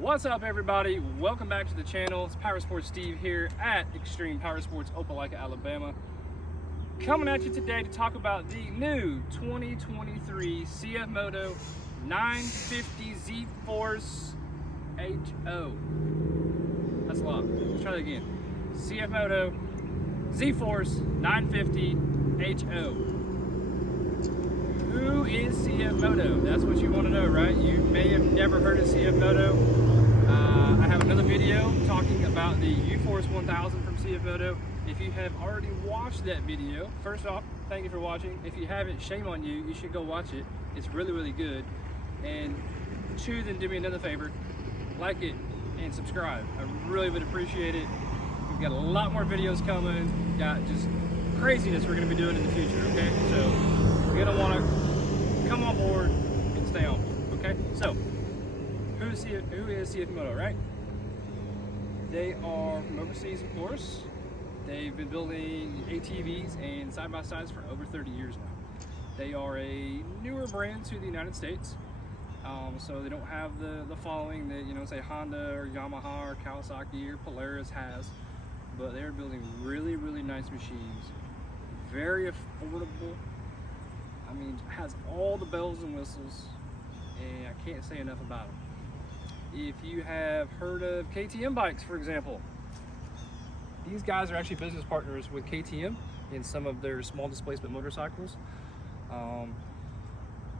What's up, everybody? Welcome back to the channel. It's Power Sports Steve here at Extreme Power Sports, Opelika, Alabama. Coming at you today to talk about the new 2023 CF MOTO 950 Z FORCE HO. That's a lot. Let's try that again. CF MOTO Z FORCE 950 HO. Who is CF MOTO? That's what you want to know, right? You may have never heard of CF MOTO. I have another video talking about the U-Force 1000 from CF MOTO. If you have already watched that video, first off, thank you for watching. If you haven't, shame on you. You should go watch it. It's really, really good. And two, then do me another favor, like it and subscribe. I really would appreciate it. We've got a lot more videos coming. We've got just craziness we're going to be doing in the future, okay? So you're going to want to come on board and stay on board, okay? So who is CF MOTO, right? They are from overseas, of course. They've been building ATVs and side-by-sides for over 30 years now. They are a newer brand to the United States, so they don't have the following that, you know, say Honda or Yamaha or Kawasaki or Polaris has, but they're building really, really nice machines. Very affordable. I mean, has all the bells and whistles, and I can't say enough about them. If you have heard of KTM bikes, for example, these guys are actually business partners with KTM in some of their small displacement motorcycles.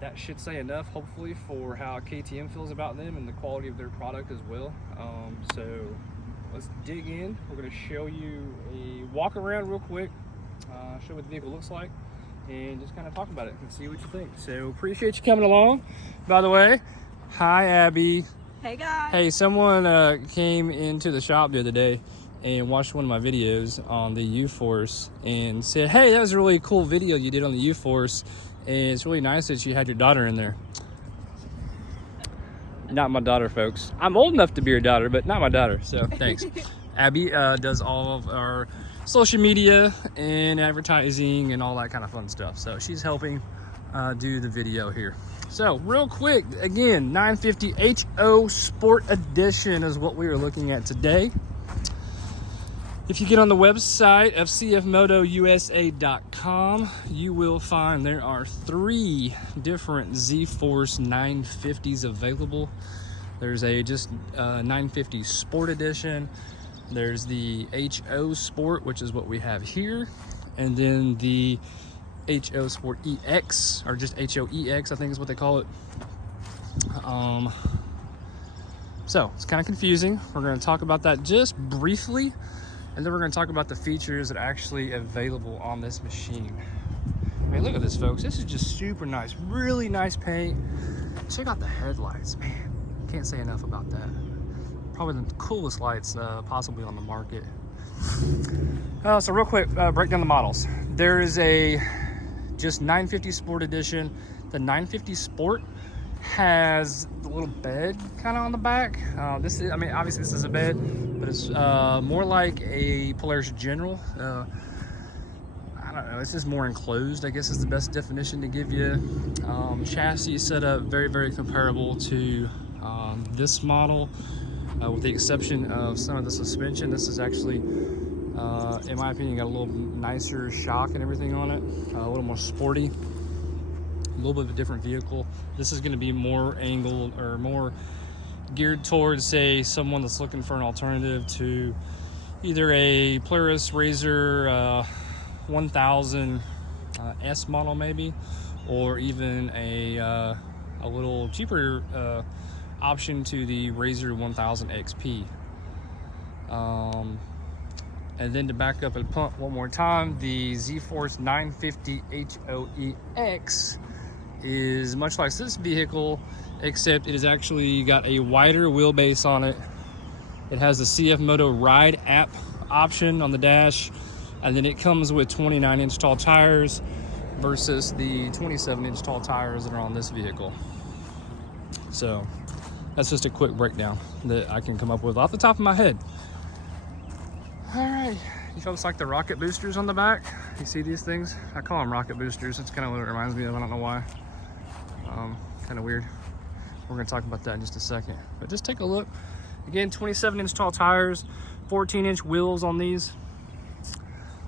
That should say enough, hopefully, for how KTM feels about them and the quality of their product as well. So let's dig in. We're going to show you a walk around real quick, show what the vehicle looks like, and just kind of talk about it and see what you think. So appreciate you coming along. By the way, hi Abby. Hey guys. Hey, someone came into the shop the other day and watched one of my videos on the U-Force and said, hey, that was a really cool video you did on the U-Force, and it's really nice that you had your daughter in there. Not my daughter, folks. I'm old enough to be your daughter, but not my daughter, so thanks. Abby does all of our social media and advertising and all that kind of fun stuff, so she's helping do the video here. So real quick, again, 950 HO Sport Edition is what we are looking at today. If you get on the website of CFMOTOUSA.com, you will find there are 3 different Z Force 950s available. There's a just 950 Sport Edition. There's the HO Sport, which is what we have here, and then the HO Sport EX, or just HOEX, I think is what they call it. So it's kind of confusing. We're going to talk about that just briefly, and then we're going to talk about the features that are actually available on this machine. I mean, look at this, folks. This is just super nice, really nice paint. Check out the headlights, man. Can't say enough about that. Probably the coolest lights possibly on the market. So real quick, break down the models. There is a just 950 Sport Edition. The 950 Sport has the little bed kind of on the back. This is, I mean, obviously this is a bed, but it's more like a Polaris General. I don't know, it's just more enclosed, I guess is the best definition to give you. Chassis setup very, very comparable to this model, with the exception of some of the suspension. This is actually, in my opinion, got a little nicer shock and everything on it, a little more sporty, a little bit of a different vehicle. This is going to be more angled or more geared towards, say, someone that's looking for an alternative to either a Polaris RZR 1000 S model maybe, or even a little cheaper option to the RZR 1000 XP. And then to back up and pump one more time, the Z Force 950 HOEX is much like this vehicle, except it has actually got a wider wheelbase on it. It has the CF MOTO Ride app option on the dash, and then it comes with 29-inch tall tires versus the 27-inch tall tires that are on this vehicle. So that's just a quick breakdown that I can come up with off the top of my head. All right, you know, it's like the rocket boosters on the back. You see these things? I call them rocket boosters. It's kind of what it reminds me of. I don't know why. Kind of weird. We're gonna talk about that in just a second. But just take a look. Again, 27-inch tall tires, 14-inch wheels on these.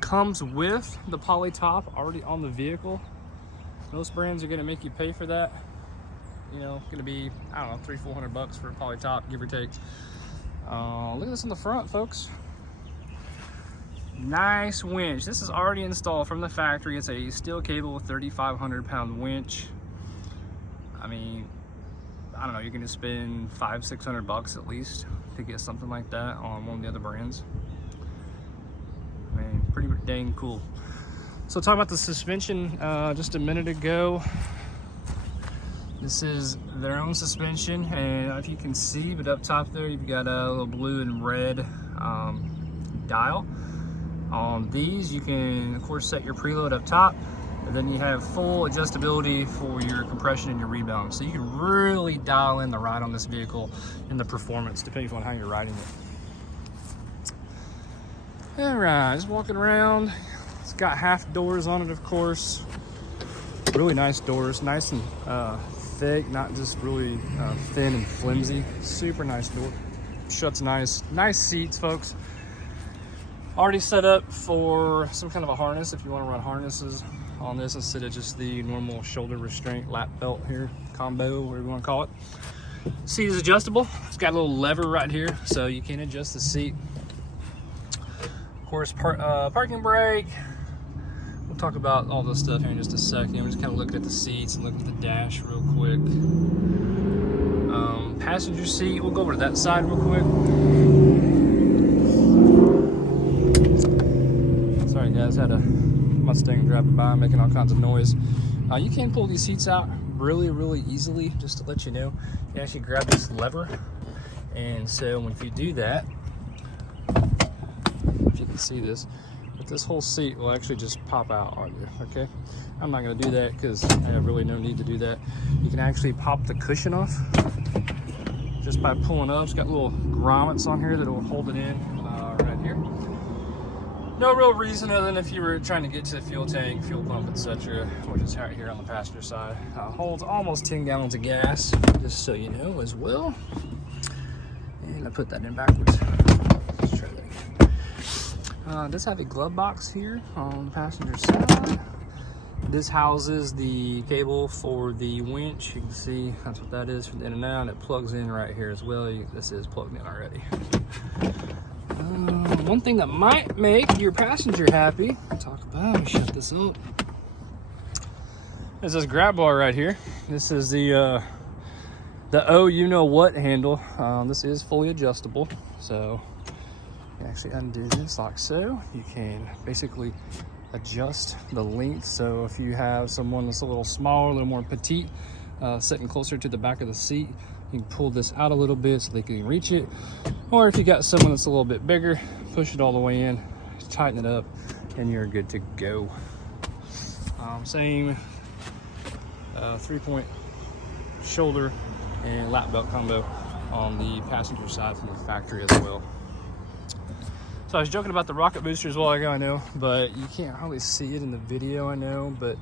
Comes with the poly top already on the vehicle. Most brands are gonna make you pay for that. You know, gonna be, I don't know, $300-400 for a poly top, give or take. Look at this in the front, folks. Nice winch. This is already installed from the factory. It's a steel cable 3,500-pound winch. I mean, I don't know, you're gonna spend $500-600 at least to get something like that on one of the other brands. I mean, pretty dang cool. So talking about the suspension just a minute ago. This is their own suspension, and if you can see, but up top there, you've got a little blue and red dial. On these, you can, of course, set your preload up top, and then you have full adjustability for your compression and your rebound. So you can really dial in the ride on this vehicle and the performance, depending on how you're riding it. All right, just walking around. It's got half doors on it, of course. Really nice doors, nice and thick, not just really thin and flimsy. Super nice door. Shuts nice. Nice seats, folks. Already set up for some kind of a harness if you want to run harnesses on this instead of just the normal shoulder restraint lap belt here, combo, whatever you want to call it. Seat is adjustable. It's got a little lever right here, so you can adjust the seat. Of course, parking brake. We'll talk about all this stuff here in just a second. I'm just kind of looking at the seats and looking at the dash real quick. Passenger seat, we'll go over to that side real quick. Sorry guys, had a Mustang driving by making all kinds of noise. You can pull these seats out really easily, just to let you know. You actually grab this lever, and so if you do that, if you can see this, but this whole seat will actually just pop out on you, okay? I'm not gonna do that because I have really no need to do that. You can actually pop the cushion off just by pulling up. It's got little grommets on here that will hold it in right here. No real reason other than if you were trying to get to the fuel tank, fuel pump, etc., which is right here on the passenger side. Holds almost 10 gallons of gas, just so you know as well. And I put that in backwards. Let's try that again. It does have a glove box here on the passenger side. This houses the cable for the winch. You can see that's what that is for the in and out. It plugs in right here as well. This is plugged in already. One thing that might make your passenger happy, talk about, let me shut this up, is this grab bar right here. This is the oh you know what handle. This is fully adjustable, so you actually undo this like so. You can basically adjust the length. So if you have someone that's a little smaller, a little more petite, sitting closer to the back of the seat, you can pull this out a little bit so they can reach it. Or if you got someone that's a little bit bigger, push it all the way in, tighten it up, and you're good to go. Same 3-point shoulder and lap belt combo on the passenger side from the factory as well. So I was joking about the rocket boosters a while ago, I know, but you can't hardly see it in the video, I know, but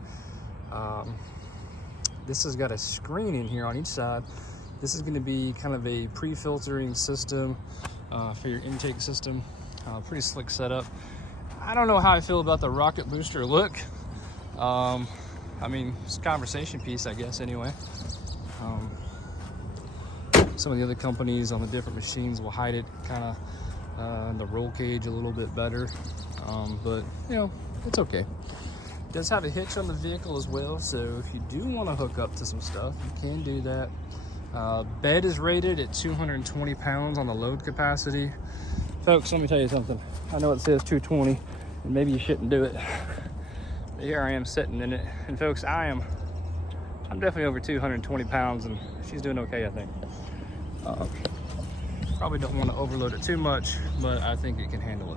this has got a screen in here on each side. This is going to be kind of a pre-filtering system for your intake system. Pretty slick setup. I don't know how I feel about the rocket booster look. I mean, it's a conversation piece, I guess, anyway. Some of the other companies on the different machines will hide it kind of the roll cage a little bit better, but you know, it's okay. It does have a hitch on the vehicle as well, so if you do want to hook up to some stuff, you can do that. Bed is rated at 220 pounds on the load capacity. Folks, let me tell you something. I know it says 220, and maybe you shouldn't do it. But here I am sitting in it, and folks, I'm definitely over 220 pounds, and she's doing okay, I think. Probably don't want to overload it too much, but I think it can handle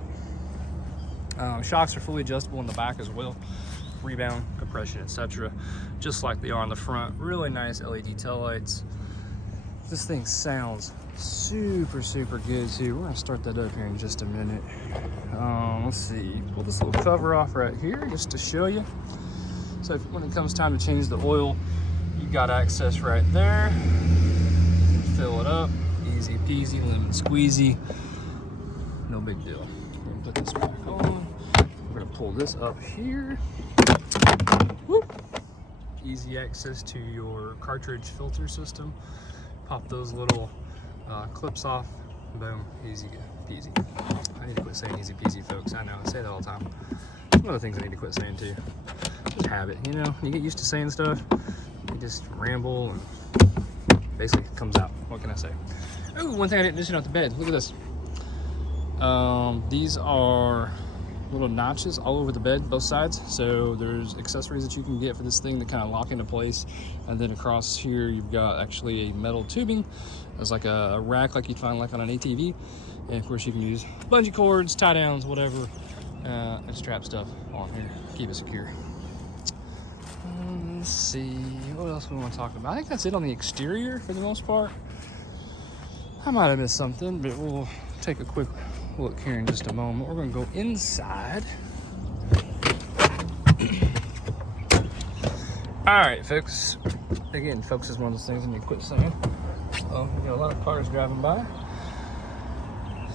it. Shocks are fully adjustable in the back as well. Rebound, compression, etc., just like they are on the front. Really nice LED taillights. This thing sounds super good too. We're gonna start that up here in just a minute. Let's see, pull this little cover off right here just to show you. So when it comes time to change the oil, you got access right there. fill it up. Easy peasy, lemon squeezy. No big deal. We're gonna put this back on. We're gonna pull this up here. Whoop. Easy access to your cartridge filter system. Pop those little clips off. Boom, easy peasy. I need to quit saying easy peasy, folks. I know, I say that all the time. One of the things I need to quit saying too. Just habit, you know? You get used to saying stuff, you just ramble and basically it comes out. What can I say? Oh, one thing I didn't mention off the bed. Look at this. These are little notches all over the bed, both sides. So there's accessories that you can get for this thing that kind of lock into place. And then across here, you've got actually a metal tubing. It's like a rack like you'd find like on an ATV. And of course you can use bungee cords, tie downs, whatever, and strap stuff on here. Keep it secure. Let's see, what else we want to talk about? I think that's it on the exterior for the most part. I might have missed something, but we'll take a quick look here in just a moment. We're going to go inside. All right, folks. Again, folks is one of those things I need to quit saying. Oh, we got a lot of cars driving by,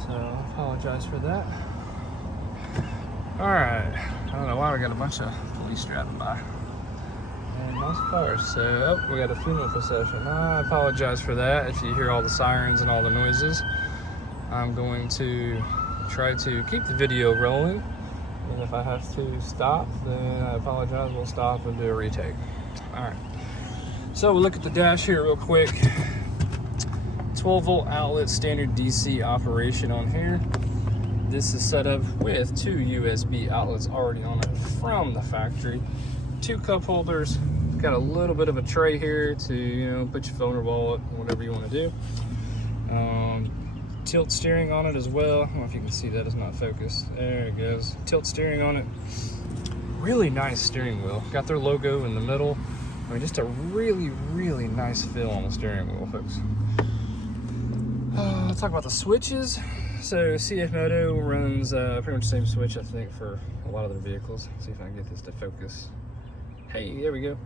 so I apologize for that. All right, I don't know why we got a bunch of police driving by. And nice cars. So, oh, we got a funeral procession. I apologize for that. If you hear all the sirens and all the noises, I'm going to try to keep the video rolling. And if I have to stop, then I apologize. We'll stop and do a retake. All right. So we'll look at the dash here real quick. 12-volt outlet, standard DC operation on here. This is set up with 2 USB outlets already on it from the factory. 2 cup holders. Got a little bit of a tray here to, you know, put your phone or wallet, whatever you want to do. Tilt steering on it as well. I don't know if you can see that, it's not focused. There it goes. Tilt steering on it. Really nice steering wheel. Got their logo in the middle. I mean, just a really, really nice feel on the steering wheel, folks. Let's talk about the switches. So CF MOTO runs pretty much the same switch, I think, for a lot of their vehicles. Let's see if I can get this to focus. Hey, there we go.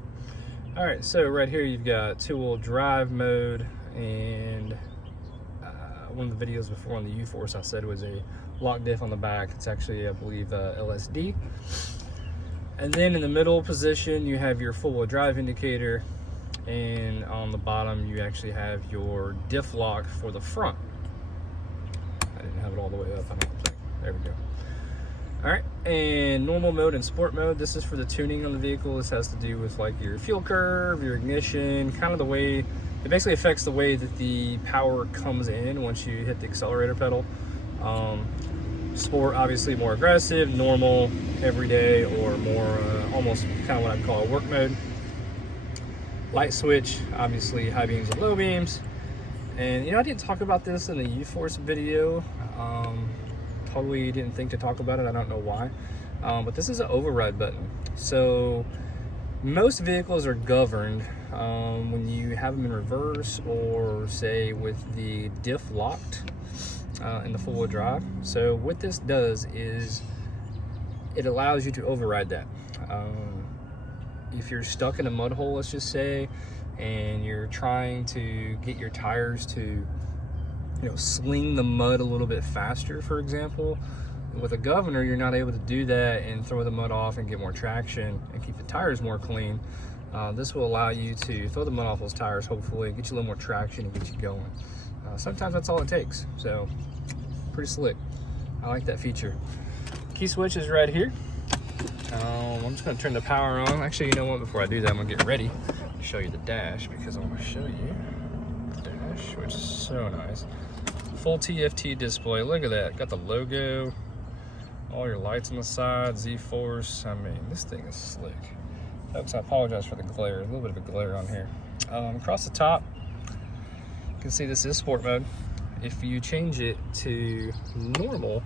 All right, so right here you've got 2-wheel drive mode, and one of the videos before on the U-Force I said was a lock diff on the back. It's actually, I believe, LSD. And then in the middle position you have your 4-wheel drive indicator, and on the bottom you actually have your diff lock for the front. I didn't have it all the way up, I don't think. There we go. All right, and normal mode and sport mode, this is for the tuning on the vehicle. This has to do with like your fuel curve, your ignition, kind of the way, it basically affects the way that the power comes in once you hit the accelerator pedal. Sport, obviously more aggressive, normal, everyday, or more almost kind of what I'd call a work mode. Light switch, obviously high beams and low beams. And you know, I didn't talk about this in the U-Force video. Totally didn't think to talk about it, I don't know why. But this is an override button. So most vehicles are governed when you have them in reverse, or say with the diff locked in the 4-wheel drive. So what this does is it allows you to override that. If you're stuck in a mud hole, let's just say, and you're trying to get your tires to, you know, sling the mud a little bit faster, for example, with a governor you're not able to do that and throw the mud off and get more traction and keep the tires more clean. This will allow you to throw the mud off those tires, hopefully get you a little more traction and get you going. Sometimes that's all it takes, so pretty slick. I like that feature. Key switch is right here. I'm just going to turn the power on. Actually, you know what, before I do that, I'm going to get ready to show you the dash, because I want to show you the dash, which is so nice. Full TFT display. Look at that. Got the logo, all your lights on the side, Z-Force. I mean, this thing is slick. Folks, I apologize for the glare. A little bit of a glare on here. Across the top, you can see this is sport mode. If you change it to normal,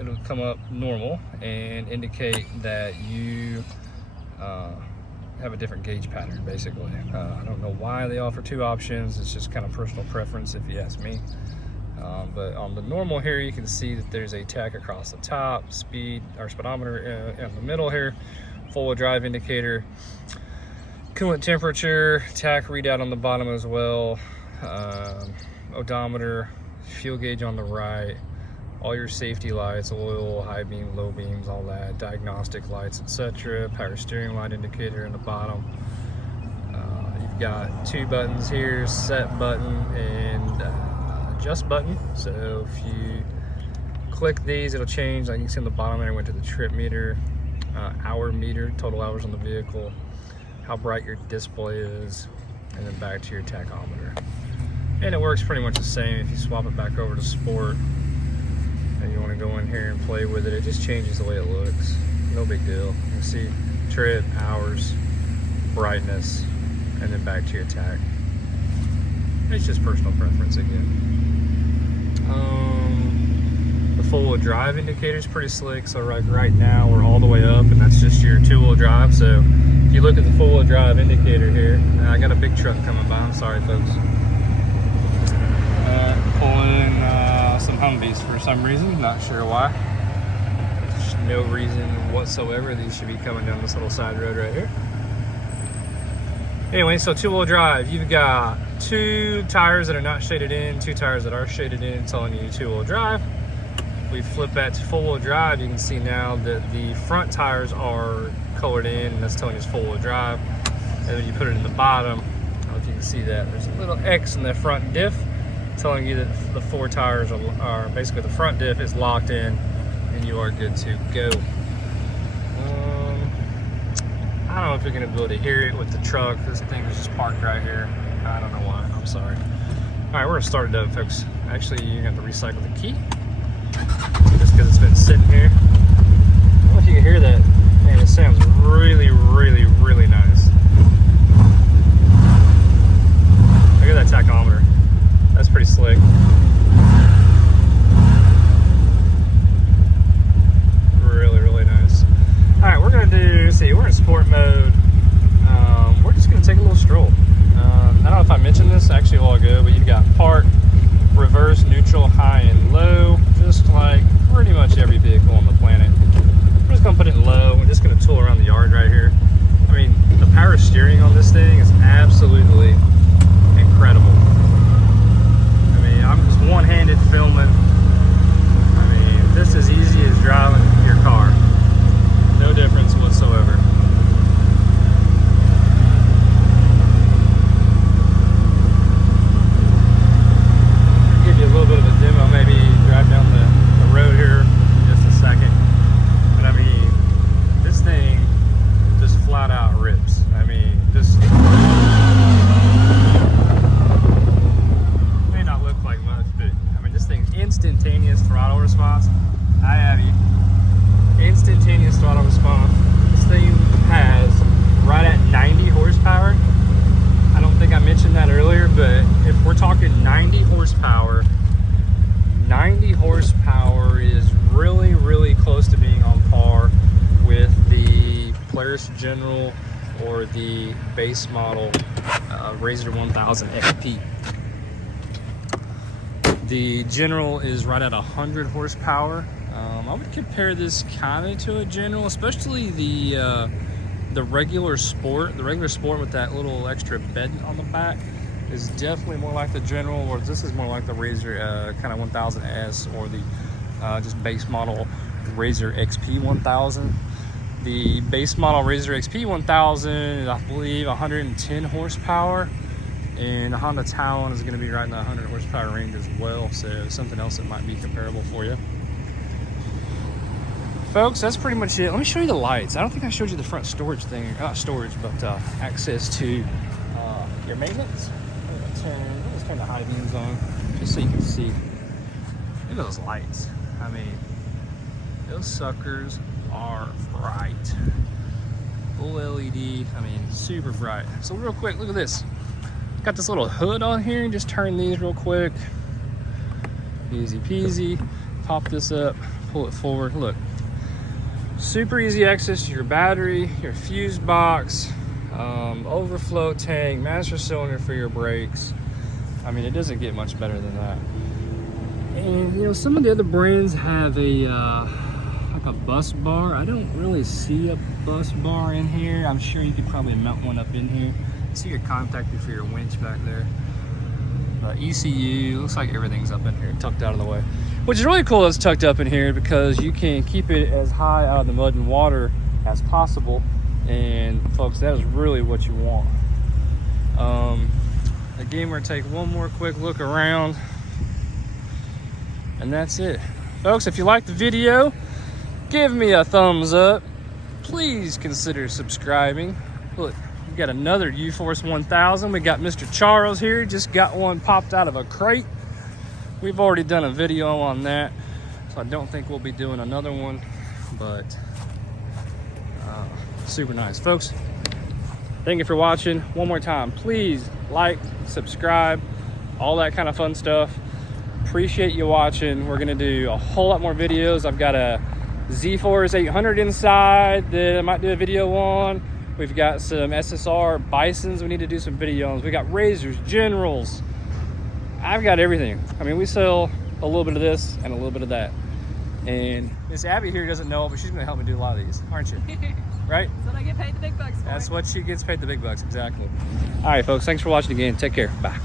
it'll come up normal and indicate that you have a different gauge pattern, basically. I don't know why they offer 2 options. It's just kind of personal preference, if you ask me. But on the normal here, you can see that there's a tach across the top, speed or speedometer in the middle here, 4-wheel drive indicator, coolant temperature, tach readout on the bottom as well. odometer, fuel gauge on the right, all your safety lights, oil, high beam, low beams, all that, diagnostic lights, etc. Power steering light indicator in the bottom. You've got 2 buttons here, set button and adjust button. So if you click these, it'll change. Like you can see on the bottom there, I went to the trip meter, hour meter, total hours on the vehicle, how bright your display is, and then back to your tachometer. And it works pretty much the same. If you swap it back over to sport and you want to go in here and play with it, it just changes the way it looks. No big deal. You can see trip, hours, brightness, and then back to your tach. It's just personal preference again. The four-wheel drive indicator is pretty slick. So right now we're all the way up, and that's just your 2-wheel drive. So if you look at the 4-wheel drive indicator here, I got a big truck coming by. I'm sorry, folks. Pulling some Humvees for some reason, not sure why. There's no reason whatsoever these should be coming down this little side road right here. Anyway, so 2-wheel drive, you've got 2 tires that are not shaded in, 2 tires that are shaded in, telling you 2-wheel drive. We flip that to 4-wheel drive, you can see now that the front tires are colored in, and that's telling you it's 4-wheel drive. And then you put it in the bottom, I don't know if you can see that, there's a little X in the front diff, telling you that the 4 tires are basically the front diff is locked in and you are good to go. I don't know if you're going to be able to hear it with the truck. This thing is just parked right here. I don't know why. I'm sorry. All right, we're going to start it up, folks. Actually, you're going to have to recycle the key just because it's been sitting here. I don't know if you can hear that. Man, it sounds really, really, really nice. Look at that tachometer. That's pretty slick. Really, really nice. All right, we're gonna we're in sport mode. We're just gonna take a little stroll. I don't know if I mentioned this actually a while ago, but you've got park, reverse, neutral, high, and low, just like pretty much every vehicle on the planet. We're just gonna put it in low. We're just gonna tool around the yard right here. I mean, the power steering on this thing is absolutely incredible. I'm just one-handed filming. I mean, this is easy as driving your car. No difference whatsoever. I'll give you a little bit of a demo, maybe drive down the road here in just a second. But I mean, this thing just flat out rips. I mean, just... instantaneous throttle response. I have you. Instantaneous throttle response. This thing has right at 90 horsepower. I don't think I mentioned that earlier, but if we're talking 90 horsepower, 90 horsepower is really, really close to being on par with the Polaris General or the base model Razor 1000 XP. The General is right at 100 horsepower. I would compare this kind of to a General, especially the regular Sport. The regular Sport with that little extra bed on the back is definitely more like the General, or this is more like the Razor kind of 1000S or the just base model Razor XP 1000. The base model Razor XP 1000 is, I believe, 110 horsepower. And the Honda Talon is going to be right in the 100 horsepower range as well, so something else that might be comparable for you. Folks, that's pretty much it. Let me show you the lights. I don't think I showed you the front storage thing, not storage, but access to your maintenance. Let's turn the high beams on just so you can see. Look at those lights. I mean, those suckers are bright. Full LED, I mean, super bright. So real quick, look at this. Got this little hood on here, and just turn these real quick. Easy peasy. Pop this up, pull it forward. Look, super easy access to your battery, your fuse box, overflow tank, master cylinder for your brakes. I mean, it doesn't get much better than that. And you know, some of the other brands have a like a bus bar. I don't really see a bus bar in here. I'm sure you could probably mount one up in here. See your contactor for your winch back there. ECU, looks like everything's up in here, tucked out of the way. Which is really cool, it's tucked up in here because you can keep it as high out of the mud and water as possible. And folks, that is really what you want. Again, we're gonna take one more quick look around, and that's it. Folks, if you liked the video, give me a thumbs up. Please consider subscribing. Look, we got another U-Force 1000. We got Mr. Charles here, just got one popped out of a crate. We've already done a video on that, so I don't think we'll be doing another one, but super nice. Folks, thank you for watching. One more time, please like, subscribe, all that kind of fun stuff. Appreciate you watching. We're gonna do a whole lot more videos. I've got a Z Force 800 inside that I might do a video on. We've got some SSR Bisons we need to do some video on. We got Razors, Generals. I've got everything. I mean, we sell a little bit of this and a little bit of that. And Miss Abby here doesn't know, but she's gonna help me do a lot of these, aren't you? Right? That's what I get paid the big bucks for. That's what she gets paid the big bucks, exactly. All right, folks, thanks for watching again. Take care. Bye.